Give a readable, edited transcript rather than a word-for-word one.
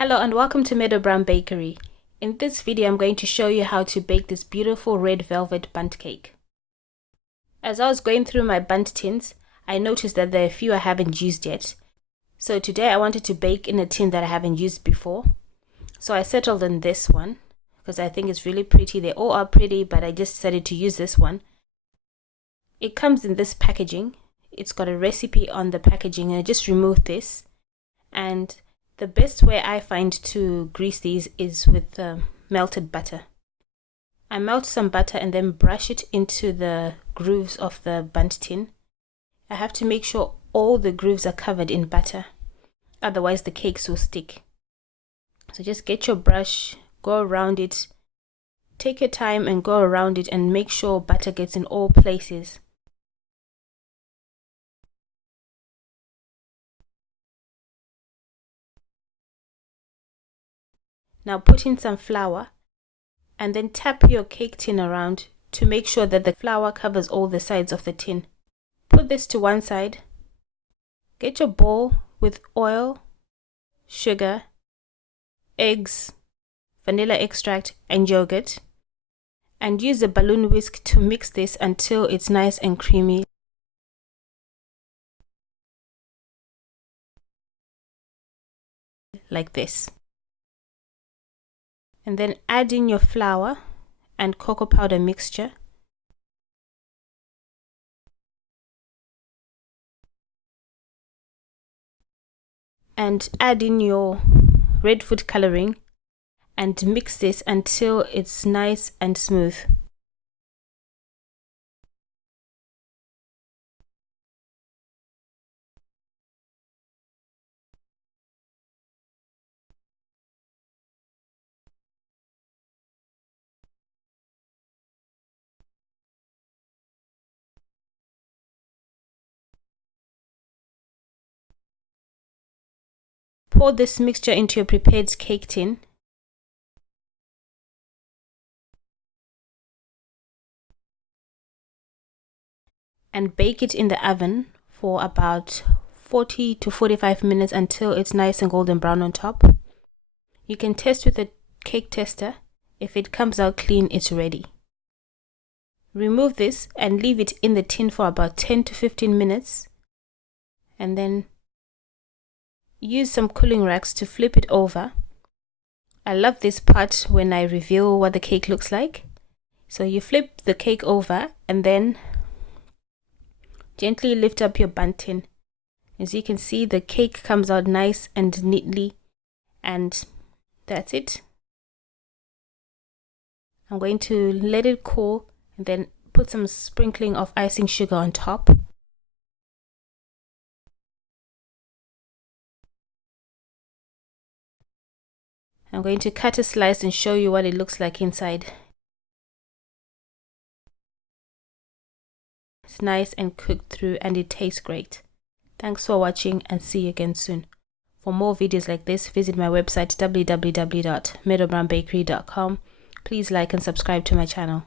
Hello and welcome to Meadow Bakery. In this video I'm going to show you how to bake this beautiful red velvet bundt cake. As I was going through my bundt tins, I noticed that there are a few I haven't used yet. So today I wanted to bake in a tin that I haven't used before. So I settled on this one because I think it's really pretty. They all are pretty, but I just decided to use this one. It comes in this packaging. It's got a recipe on the packaging, and I just removed this. And the best way I find to grease these is with melted butter. I melt some butter and then brush it into the grooves of the bundt tin. I have to make sure all the grooves are covered in butter, otherwise the cakes will stick. So just get your brush, go around it, take your time and go around it and make sure butter gets in all places. Now put in some flour and then tap your cake tin around to make sure that the flour covers all the sides of the tin. Put this to one side. Get your bowl with oil, sugar, eggs, vanilla extract and yogurt, and use a balloon whisk to mix this until it's nice and creamy. Like this. And then add in your flour and cocoa powder mixture. And add in your red food coloring and mix this until it's nice and smooth. Pour this mixture into your prepared cake tin. And bake it in the oven for about 40 to 45 minutes until it's nice and golden brown on top. You can test with a cake tester. If it comes out clean, it's ready. Remove this and leave it in the tin for about 10 to 15 minutes. And then use some cooling racks to flip it over. I love this part when I reveal what the cake looks like. So you flip the cake over and then gently lift up your bundt tin. As you can see, the cake comes out nice and neatly, and that's it. I'm going to let it cool and then put some sprinkling of icing sugar on top. I'm going to cut a slice and show you what it looks like inside. It's nice and cooked through and it tastes great. Thanks for watching and see you again soon. For more videos like this, visit my website www.meadowbakery.com. Please like and subscribe to my channel.